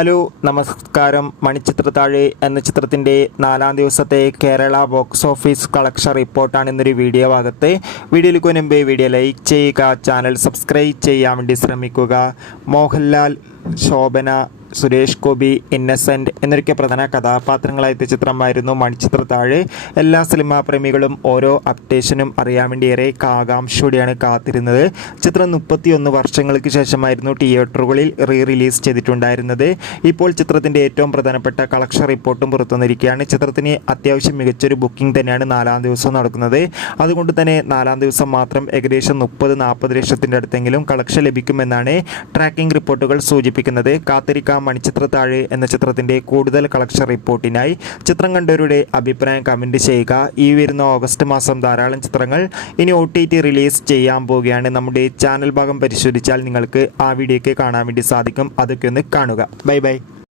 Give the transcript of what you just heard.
Hello നമസ്കാരം. മണിച്ചിത്രത്താഴ് എന്ന ചിത്രത്തിൻ്റെ 4-ാം ദിവസത്തെ കേരള ബോക്സ് ഓഫീസ് കളക്ഷൻ റിപ്പോർട്ടാണ് ഇന്നൊരു വീഡിയോ ഭാഗത്ത്. വീഡിയോയിലേക്ക് മുൻപ് വീഡിയോ ലൈക്ക് ചെയ്യുക, ചാനൽ സബ്സ്ക്രൈബ് ചെയ്യാൻ വേണ്ടി ശ്രമിക്കുക. മോഹൻലാൽ, ശോഭന, സുരേഷ് ഗോപി, ഇന്നസെൻറ്റ് എന്നൊക്കെ പ്രധാന കഥാപാത്രങ്ങളായ ചിത്രമായിരുന്നു മണിച്ചിത്രത്താഴ്. എല്ലാ സിനിമാ പ്രേമികളും ഓരോ അപ്ഡേഷനും അറിയാൻ വേണ്ടി ഏറെ ആകാംക്ഷയോടെയാണ് കാത്തിരുന്നത്. ചിത്രം 31 വർഷങ്ങൾക്ക് ശേഷമായിരുന്നു തിയേറ്ററുകളിൽ റിലീസ് ചെയ്തിട്ടുണ്ടായിരുന്നത്. ഇപ്പോൾ ചിത്രത്തിൻ്റെ ഏറ്റവും പ്രധാനപ്പെട്ട കളക്ഷൻ റിപ്പോർട്ടും പുറത്തുവന്നിരിക്കുകയാണ്. ചിത്രത്തിന് അത്യാവശ്യം മികച്ചൊരു ബുക്കിംഗ് തന്നെയാണ് 4-ാം ദിവസം നടക്കുന്നത്. അതുകൊണ്ട് തന്നെ 4-ാം ദിവസം മാത്രം ഏകദേശം 30-40 ലക്ഷത്തിൻ്റെ അടുത്തെങ്കിലും കളക്ഷൻ ലഭിക്കുമെന്നാണ് ട്രാക്കിംഗ് റിപ്പോർട്ടുകൾ സൂചിപ്പിക്കുന്നത്. കാത്തിരിക്കാം മണിച്ചിത്രത്താഴ് എന്ന ചിത്രത്തിൻ്റെ കൂടുതൽ കളക്ഷൻ റിപ്പോർട്ടിനായി. ചിത്രം കണ്ടവരുടെ അഭിപ്രായം കമൻറ്റ് ചെയ്യുക. ഈ വരുന്ന ഓഗസ്റ്റ് മാസം ധാരാളം ചിത്രങ്ങൾ ഇനി OTT റിലീസ് ചെയ്യാൻ പോവുകയാണ്. നമ്മുടെ ചാനൽ ഭാഗം പരിശോധിച്ചാൽ നിങ്ങൾക്ക് ആ വീഡിയോയ്ക്ക് കാണാൻ വേണ്ടി സാധിക്കും. അതൊക്കെ ഒന്ന് കാണുക. Bye bye.